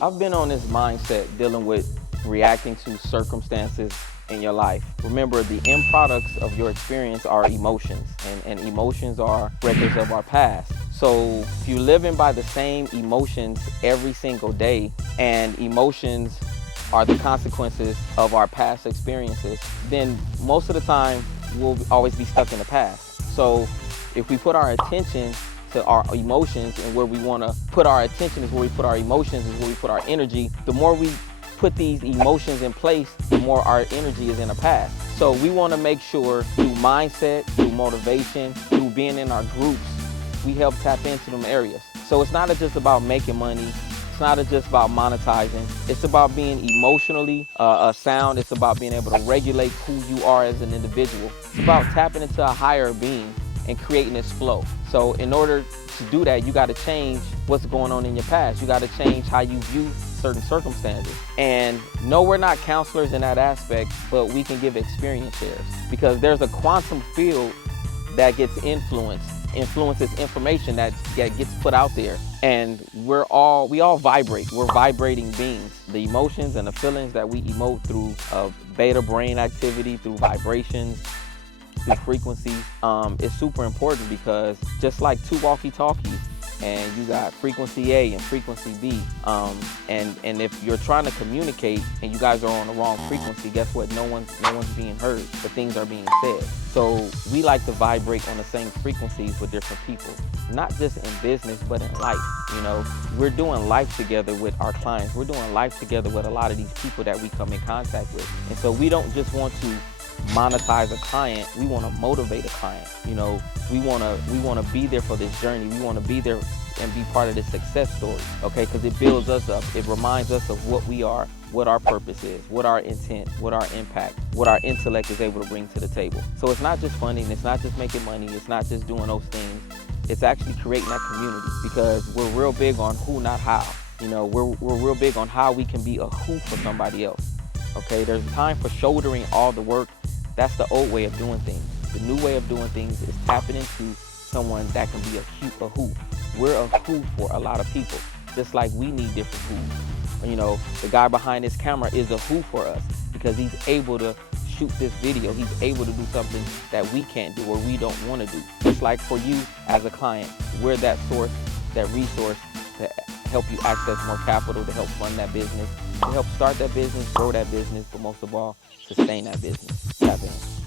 I've been on this mindset dealing with reacting to circumstances in your life. Remember, the end products of your experience are emotions, and emotions are records of our past. So if you're living by the same emotions every single day, and emotions are the consequences of our past experiences, then most of the time we'll always be stuck in the past. So if we put our attention to our emotions, and where we want to put our attention is where we put our emotions, is where we put our energy, the more we put these emotions in place, the more our energy is in the past. So we want to make sure through mindset, through motivation, through being in our groups, we help tap into them areas. So it's not just about making money. It's not just about monetizing. It's about being emotionally sound. It's about being able to regulate who you are as an individual. It's about tapping into a higher being and creating this flow. So in order to do that, you got to change what's going on in your past. You got to change how you view certain circumstances. And no, we're not counselors in that aspect, but we can give experience shares, because there's a quantum field that gets influences information that gets put out there. And we all vibrate. We're vibrating beings. The emotions and the feelings that we emote through beta brain activity, through vibrations, through frequencies, is super important, because just like two walkie-talkies, and you got frequency A and frequency B, and if you're trying to communicate and you guys are on the wrong frequency, guess what? No one's being heard, but things are being said. So we like to vibrate on the same frequencies with different people, not just in business, but in life. You know, we're doing life together with our clients. We're doing life together with a lot of these people that we come in contact with. And so we don't just want to monetize a client, we want to motivate a client. You know, we want to be there for this journey. We want to be there and be part of this success story, okay? Because it builds us up. It reminds us of what we are, what our purpose is, what our intent, what our impact, what our intellect is able to bring to the table. So it's not just funding, it's not just making money, it's not just doing those things. It's actually creating that community, because we're real big on who, not how. You know, we're real big on how we can be a who for somebody else. Okay, there's time for shouldering all the work. That's the old way of doing things. The new way of doing things is tapping into someone that can be a who. We're a who for a lot of people, just like we need different who's. You know, the guy behind this camera is a who for us, because he's able to shoot this video. He's able to do something that we can't do or we don't want to do. Just like for you as a client, we're that source, that resource to help you access more capital, to help fund that business, to help start that business, grow that business, but most of all, sustain that business. Tap in.